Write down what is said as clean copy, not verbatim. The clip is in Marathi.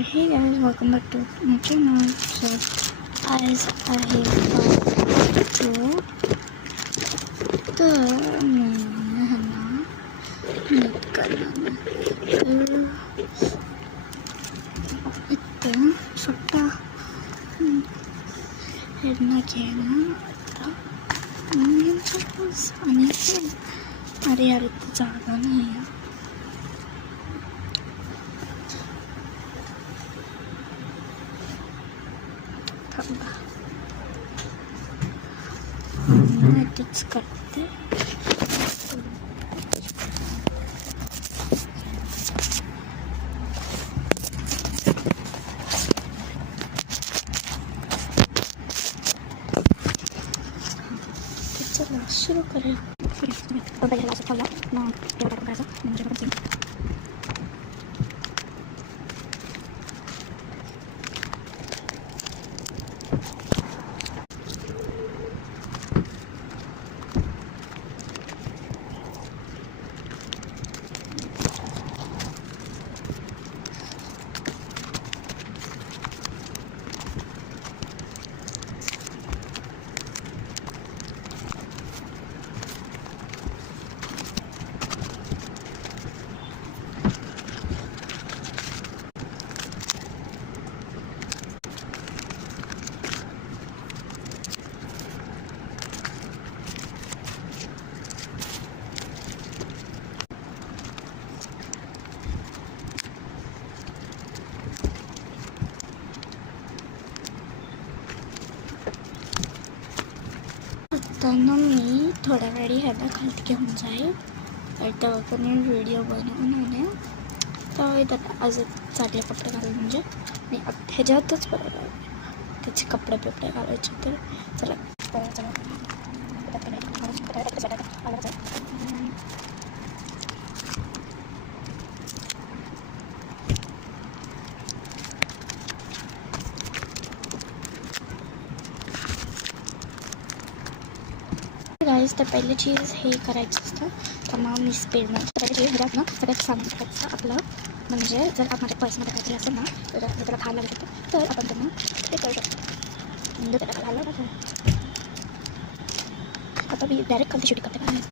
Hey guys, welcome back to my channel. So आज आहे part 2. तर मी ह्यांना नीट करणार तर इथं सुट्टा ह्यांना घेणार आता आणि अरे यार इथं जागा नाही आहे. तेच करते. चला सुरू करूया. पहिला असं ठेवला मग तेवढा करायचा म्हणजे त्यांना मी थोड्या वेळी ह्याला खाली घेऊन जाईल तर तेव्हा पण मी व्हिडिओ बनवून आले तेव्हा त्याला आज चांगले कपडे घालून म्हणजे मी ह्याच्यातच बरोबर त्याचे कपडे बिपडे घालायचे तर चला गाईज तर पहिली चीज हे करायचं असतं तर मग मी स्पीडमध्ये पहिली चीज ह्याच्यात ना सगळ्यात सामान टाकायचं आपलं म्हणजे जर माझ्या पर्समध्ये टाकायची असेल ना तर त्याला खायला लागत तर आपण त्यांना ते करू शकतो म्हणजे त्याला खायला लागतं. आता मी डायरेक्ट खालती शूटिंग करते.